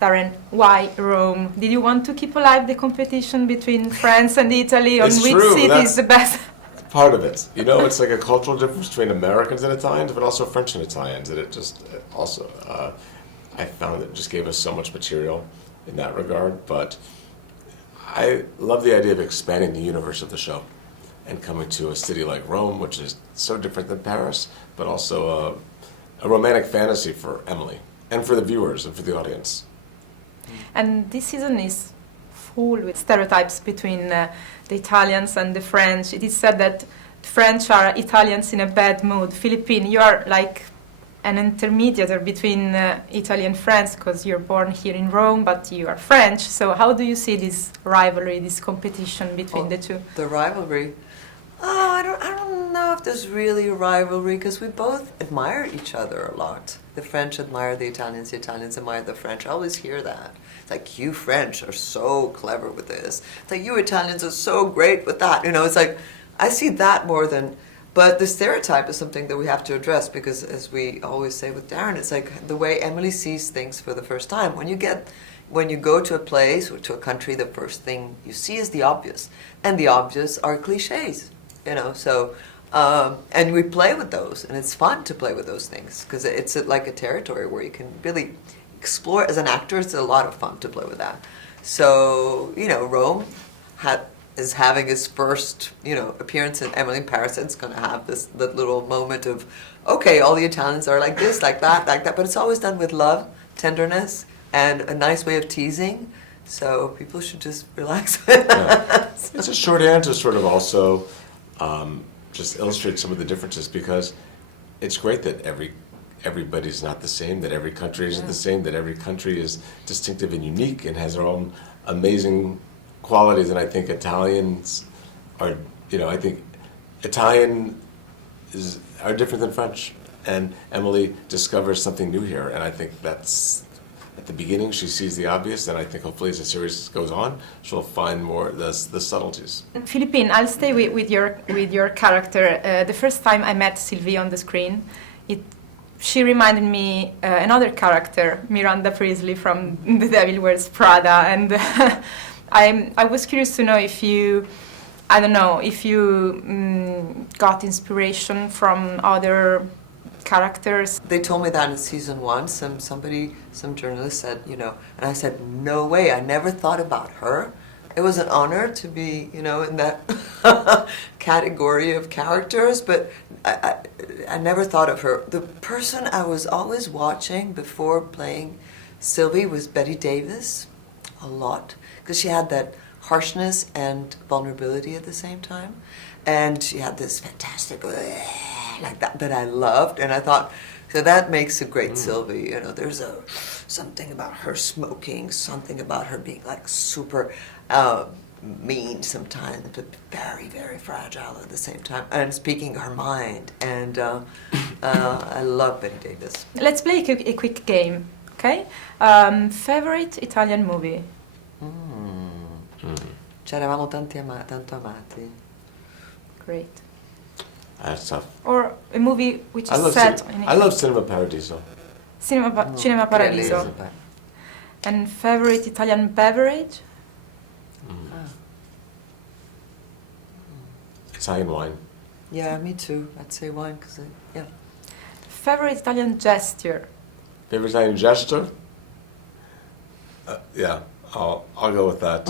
Darren, why Rome? Did you want to keep alive the competition between France and Italy on It's which true, city is the best? Part of it. You know, it's like a cultural difference between Americans and Italians, but also French and Italians. And it just also, I found it just gave us so much material in that regard. But I love the idea of expanding the universe of the show and coming to a city like Rome, which is so different than Paris, but also a romantic fantasy for Emily and for the viewers and for the audience. And this season is full with stereotypes between the Italians and the French. It is said that French are Italians in a bad mood. Philippine, you are like an intermediary between Italy and France because you're born here in Rome, but you are French. So how do you see this rivalry, this competition between the two? The rivalry? Oh, I don't know if there's really a rivalry because we both admire each other a lot. The French admire the Italians admire the French. I always hear that. It's like, you French are so clever with this. It's like, you Italians are so great with that. You know, it's like, I see that more than, but the stereotype is something that we have to address because as we always say with Darren, it's like the way Emily sees things for the first time. When you go to a place or to a country, the first thing you see is the obvious. And the obvious are cliches, you know, so, and we play with those, and it's fun to play with those things because it's like a territory where you can really explore. As an actor, it's a lot of fun to play with that. So, you know, Rome is having his first, you know, appearance in Emily in Paris. It's going to have that little moment of, okay, all the Italians are like this, like that, but it's always done with love, tenderness, and a nice way of teasing. So people should just relax. Yeah. It's a shorthand to sort of also just illustrate some of the differences because it's great that everybody's not the same, that every country isn't the same, that every country is distinctive and unique and has their own amazing qualities. And I think Italians are, you know, I think Italian are different than French. And Emily discovers something new here. And I think that's, at the beginning, she sees the obvious. And I think hopefully as the series goes on, she'll find more the subtleties. Philippine, I'll stay with your character. The first time I met Sylvie on the screen, she reminded me another character, Miranda Priestley from The Devil Wears Prada, and I was curious to know if you, I don't know, if you got inspiration from other characters. They told me that in season 1. Some journalist said, you know, and I said, no way, I never thought about her. It was an honor to be, you know, in that category of characters, but I never thought of her. The person I was always watching before playing Sylvie was Bette Davis, a lot, because she had that harshness and vulnerability at the same time, and she had this fantastic, like that I loved, and I thought, so that makes a great Sylvie. You know, there's something about her smoking, something about her being like super mean sometimes, but very, very fragile at the same time, and speaking her mind. And I love Bette Davis. Let's play a quick game, okay? Favorite Italian movie? Ci eravamo tanto amati. Great. That's tough. Or a movie which is set in Italy. I love Cinema Paradiso. Cinema Paradiso. And favorite Italian beverage? Italian wine. Yeah, me too. I'd say wine, because yeah. Favorite Italian gesture? Favorite Italian gesture? Yeah, I'll go with that.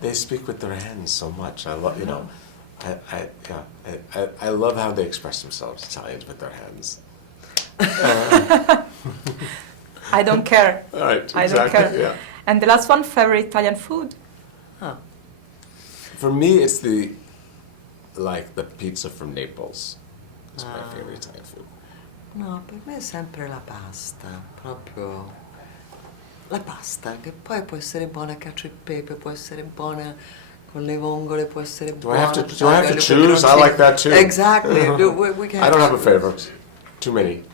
They speak with their hands so much. I love, you know, I love how they express themselves, Italians, with their hands. I don't care. All right, exactly, I don't care. Yeah. And the last one, favorite Italian food? Huh. For me, it's the pizza from Naples. It's my favorite Italian food. No, per me è sempre la pasta, proprio la pasta, che poi può essere buona cacio e pepe, può essere buona con le vongole, può essere buona. Do I have to choose? I like that too. Exactly. We can I don't have a favorite. Too many.